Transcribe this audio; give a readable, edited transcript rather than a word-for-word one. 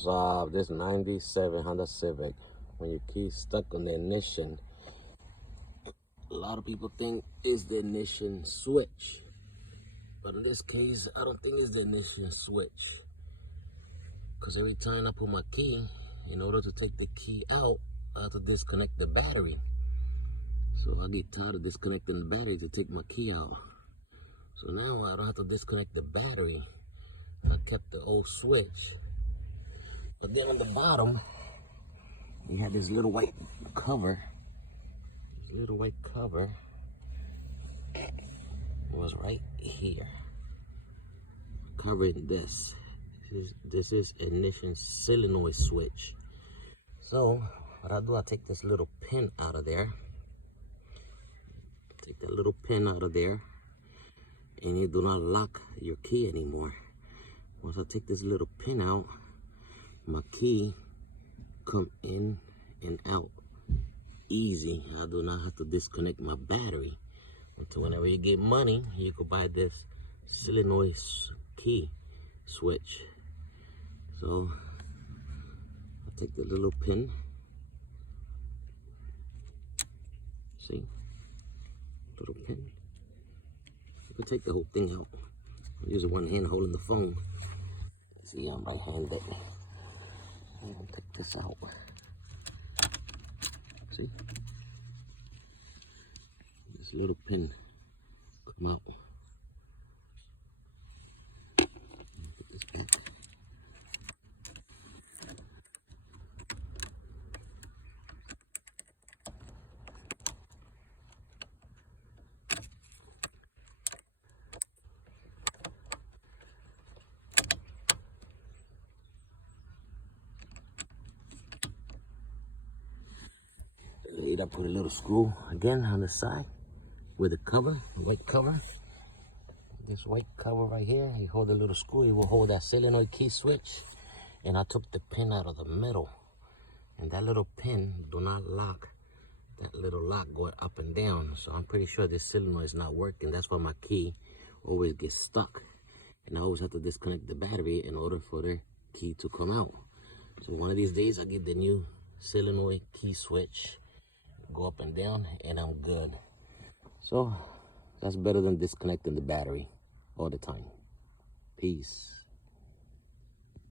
This 97 Honda Civic, when your key's stuck on the ignition, a lot of people think it's the ignition switch, but in this case I don't think it's the ignition switch, because every time I put my key, in order to take the key out, I have to disconnect the battery. So I get tired of disconnecting the battery to take my key out. So now I don't have to disconnect the battery. I kept the old switch. But then on the bottom, we had this little white cover. This little white cover was right here, covering this. This is ignition solenoid switch. So what I do, I take this little pin out of there. Take that little pin out of there, and you do not lock your key anymore. Once I take this little pin out, my key come in and out easy. I do not have to disconnect my battery. Until whenever you get money, you can buy this solenoid key switch. So I take the little pin, see, little pin. You can take the whole thing out. I'm using one hand holding the phone. See, I'm right-handed. I'm gonna take this out. See? This little pin come out. Put this back. I put a little screw again on the side with the cover, the white cover. This white cover right here, you hold a little screw, it will hold that solenoid key switch. And I took the pin out of the middle, and that little pin do not lock. That little lock going up and down. So I'm pretty sure this solenoid is not working. That's why my key always gets stuck, and I always have to disconnect the battery in order for the key to come out. So one of these days I get the new solenoid key switch, go up and down, and I'm good. So that's better than disconnecting the battery all the time. Peace.